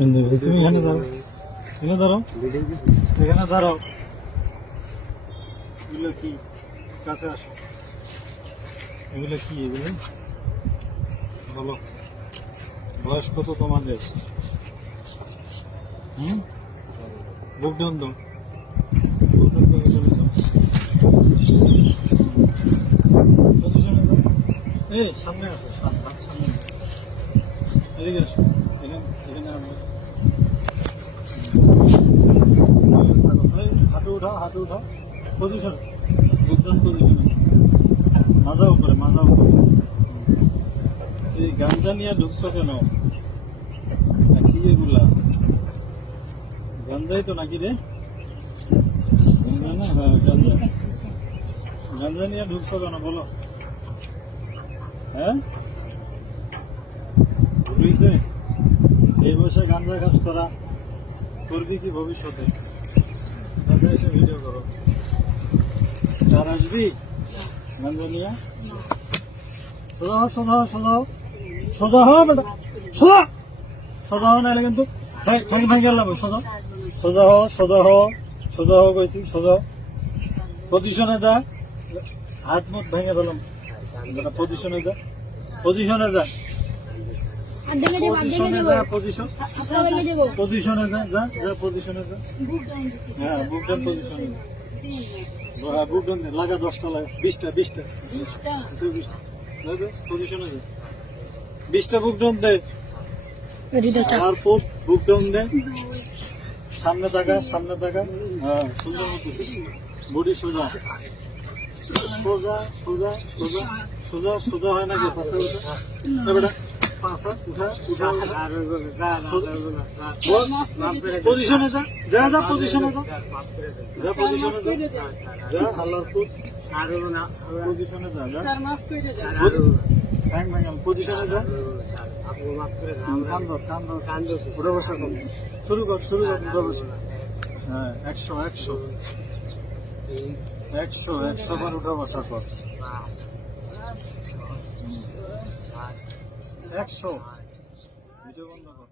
তুমি এখানে দাঁড়াও, এখানে দাঁড়াও, এখানে দাঁড়াও। এগুলো কি? কাছে আসো। এগুলো কি? এগুলো বলো, বয়স কত তোমাদের? বুক ডাউন দাও, বুক ডাউন করে চলে যাও। পজিশনে দাও। এই সামনে আসো, সামনে এদিকে আসো, এখানে আসো। হাঁটু উঠাও, হাঁটু উঠাও, পজিশন, বুক ডাউন পজিশনে, মাজা উপরে, মাজা উপরে। এই গাঞ্জা নিয়ে ঢুকছো কেন? কি এগুলা? গাঞ্জাই তো নাকি রে? গাঞ্জা না? হ্যাঁ গাঞ্জা। গাঞ্জা নিয়ে ঢুকছো কেন বলো? হ্যাঁ, বুঝছে? এই বয়সে গাঞ্জা কাজ করা করবি কি ভবিষ্যতে? গাঞ্জা এসে ভিডিও করো। আর আসবি গাঞ্জা নিয়ে? সোজা হও, সোজা হও, সোজা হও, সোজা হও বেটা, সোজা, সোজা হও, নাহলে কিন্তু ঠ্যাং ভাঙে গেলাম। সোজা, সোজা হও, সোজা হও, সোজা হও কইছি, সোজা হও। পজিশনে যা, হাত মুখ ভেঙে দিলাম। পজিশনে যা, পজিশনে যা, পজিশনে যা, পজিশনে যা, যা যা পজিশনে যা। হ্যাঁ বুক ডাউন পজিশনে, বুক ডাউন লাগা, 10টা লাগা, 20টা, 20টা, 20টা পজিশনে যা, 20টা বুক ডাউন দে। আর বুক ডাউন দে, সামনে তাকা, সামনে তাকা। হ্যাঁ সুন্দর মতো বডি সোজা, সোজা, সোজা, সোজা, সোজা, সোজা হয় নাকি? পাশা উঠা বেটা, পাশা উঠা, উঠা, পজিশনে যা, যা যা পজিশনে যা, যা পজিশনে যা, যা আল্লাহর পুত, পজিশনে যা, যা পজিশনে যা। কান্দর উঠে বসা কর, শুরু কর, শুরু কর, উঠে বসা। হ্যাঁ 100, 100, 100, 100 বার উঠে বসা কর। 100 ভিডিও বন্ধ কর।